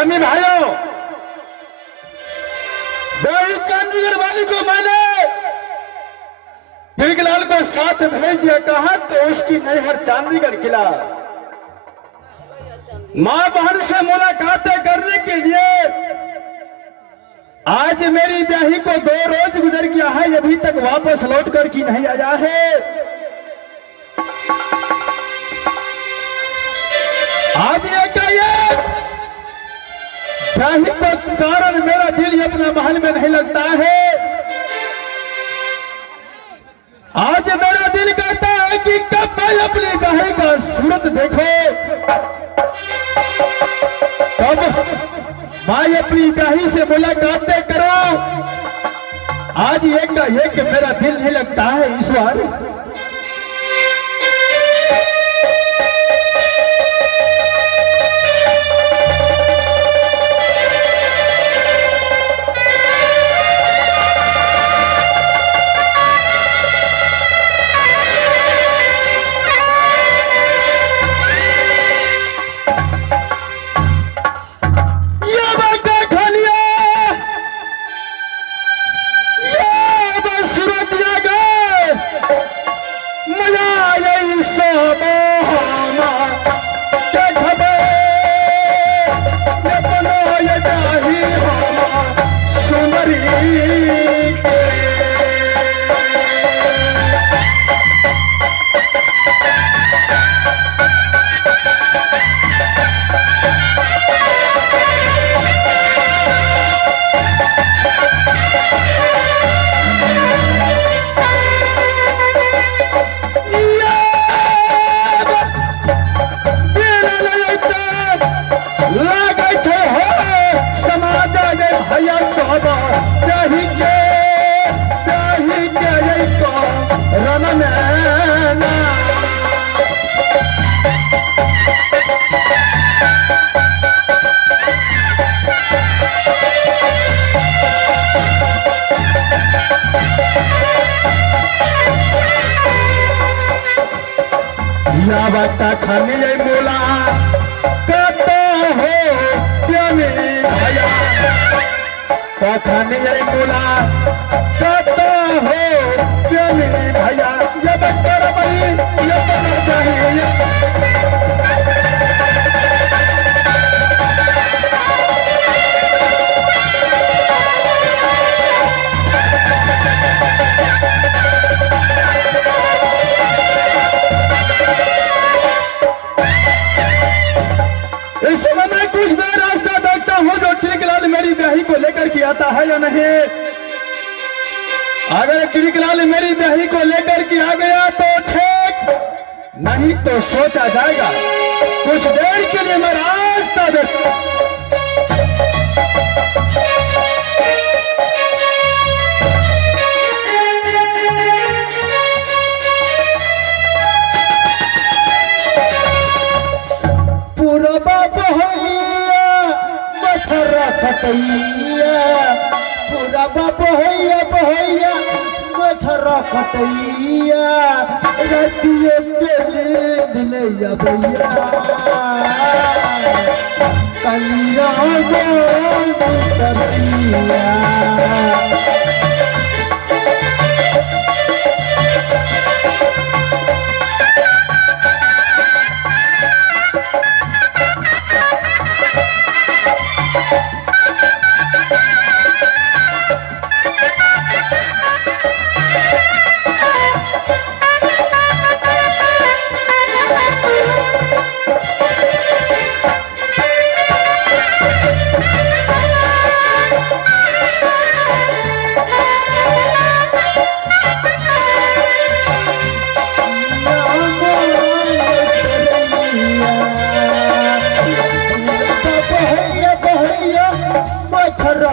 प्रेमी भाइयों, वही चंडीगढ़ वाली को मैंने बिरगलाल को साथ भेज दिया, कहा तो उसकी नैहर चंडीगढ़ किला मां बहन से मुलाकातें करने के लिए। आज मेरी ब्याही को 2 रोज गुजर गया है, अभी तक वापस लौट कर की नहीं आया है। आज एकाएक ब्याही के कारण मेरा दिल अपना महल में नहीं लगता है। आज मेरा दिल कहता है कि कब मैं अपनी ब्याही का सूरत देखो, कब मैं अपनी ब्याही से मुलाकातें करो। आज एक मेरा दिल नहीं लगता है ईश्वर। बाटा खाने बोला कहते हो क्या नहीं भैया, खाने बोला कहते हो क्या नहीं भैया, ये बच्चा भाई ये करना चाहिए। इस समय मैं कुछ देर रास्ता देखता हूं जो टिड़कलाल मेरी ब्याही को लेकर के आता है या नहीं। अगर टिड़कलाल मेरी ब्याही को लेकर के आ गया तो ठीक, नहीं तो सोचा जाएगा। कुछ देर के लिए मैं रास्ता देखता पूरा बहैया मछरा खटैया रतिये के दिलैया भैया कलिया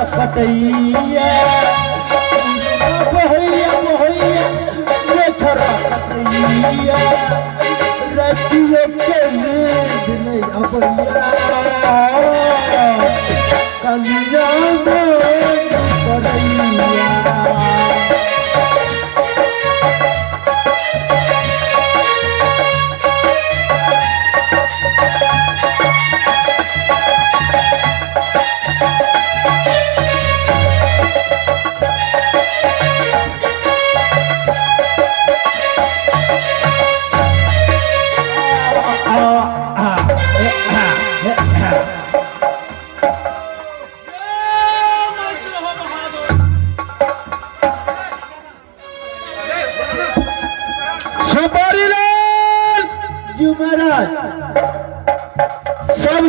खटैया बहैया मछरा खटैया रतिये के दिलैया भैया कलिया करैया।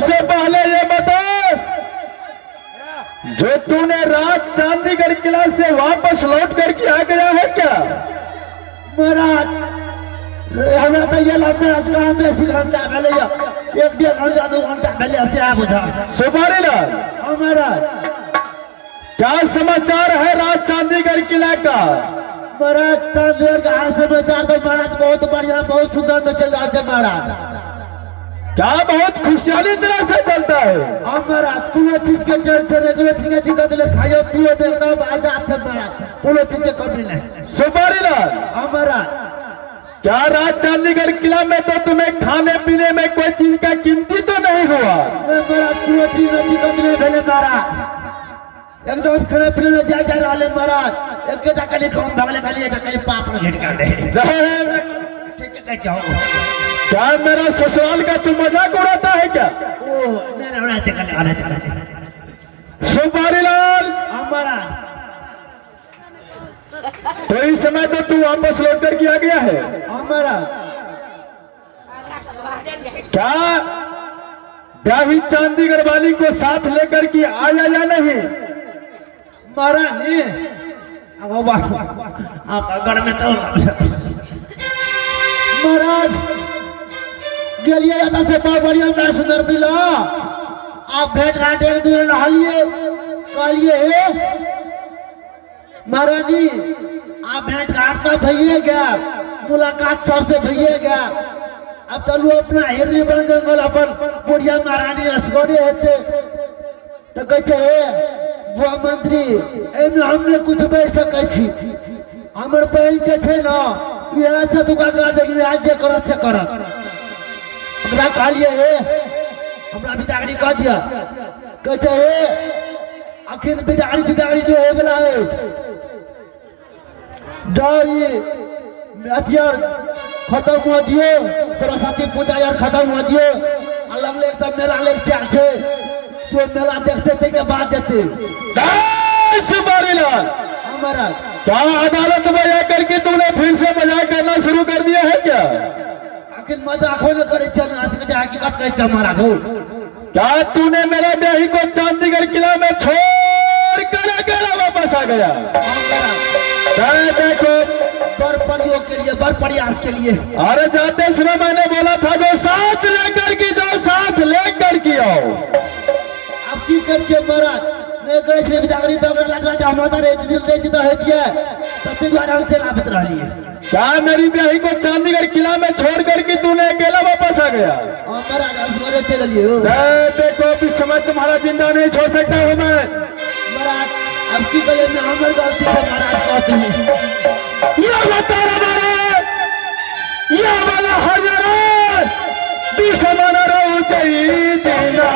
सबसे पहले ये बता, जो तूने रात चांदीगढ़ किला से वापस लौट करके आ गया है क्या? महाराज हमें तो ये लगता है काम में इसी घंटा पहले एक डेढ़ घंटा 2 घंटा पहले से आ बुझा। सुपारी लाल, महाराज क्या समाचार है रात चांदीगढ़ किला का? महाराज चांदीगढ़ का हाल समाचार तो महाराज बहुत बढ़िया बहुत सुंदर में चल रहा है महाराज। क्या बहुत खुशहाली तरह से चलता है? महाराज पूरे चीज के चलते रेगुलर चीज के दिक्कत ले खाइयो पियो एकदम आजाद से महाराज पूरे चीज के कमी नहीं। सुपारी लाल, महाराज क्या रात चांदीगढ़ किला में तो तुम्हें खाने पीने में कोई चीज का कीमती तो नहीं हुआ? महाराज पूरे चीज में दिक्कत नहीं भेले महाराज एकदम खाने पीने में जा रहा है महाराज। एक टका नहीं कम भगले खाली एक टका पाप में झटका दे। ठीक है जाओ। क्या मेरा ससुराल का तू मजाक उड़ाता है क्या? ओ नहीं उड़ाते कर सुपारी लाल, महाराज तो इस समय तो तू वापस लौट कर किया गया है। महाराज क्या ब्याही चांदीगढ़ वाली को साथ लेकर के आया या नहीं? महाराज नहीं आप घर में तो महाराज गेलिए जाता से बहुत बढ़िया बड़ा सुंदर मिला। आप भेंट घाट एक दूर नहालिए कहलिए हे महाराज जी आप भेंट घाट तो भइए गया, मुलाकात सबसे भइए गया। अब चलू अपना हिरनी बन जंगल अपन बुढ़िया महारानी असगरे होते तो कहते हे बुआ मंत्री एमे हमने कुछ बच सकै छी। हमर बहन के छे ना ये अच्छा दुकान का देखिए आज जे करत से करत हमरा कहलिए हे हमरा बिदागरी कह दिया कहते हे आखिर बिदागरी जो है वाला है दाई हथियार खत्म हुआ दियो, सरस्वती पूजा यार खत्म हुआ दियो, अलग ले सब मेला ले छे सो मेला देखते थे के बाद देते। सुपारी लाल, हमारा क्या अदालत में जाकर के तूने फिर से मजाक करना शुरू कर दिया है क्या? आखिर मजाक होने करे चल हकीकत कहे हमारा धो। क्या तूने मेरा ब्याही को चांदीगढ़ किला में छोड़ कर अकेला वापस आ गया? देखो बर परियोग के लिए बर प्रयास के लिए। अरे जाते समय मैंने बोला था जो साथ लेकर की जाओ, साथ लेकर की आओ। अब की करके महाराज नहीं करे छे बिदागरी तो अगर लगा जा हमारा रे दिल रे जिदा है किया तब द्वारा हम चला बित रही है। क्या मेरी ब्याही को चांदीगढ़ किला में छोड़ कर के तूने अकेला वापस आ गया? महाराज असगरे चल लिए। देखो इस समय तुम्हारा जिंदा नहीं छोड़ सकता हूँ मैं महाराज। अब की करे मैं हमर गलती है महाराज कहते हैं ये बता रहा ये वाला हजारों दूसरा रो चाहिए देना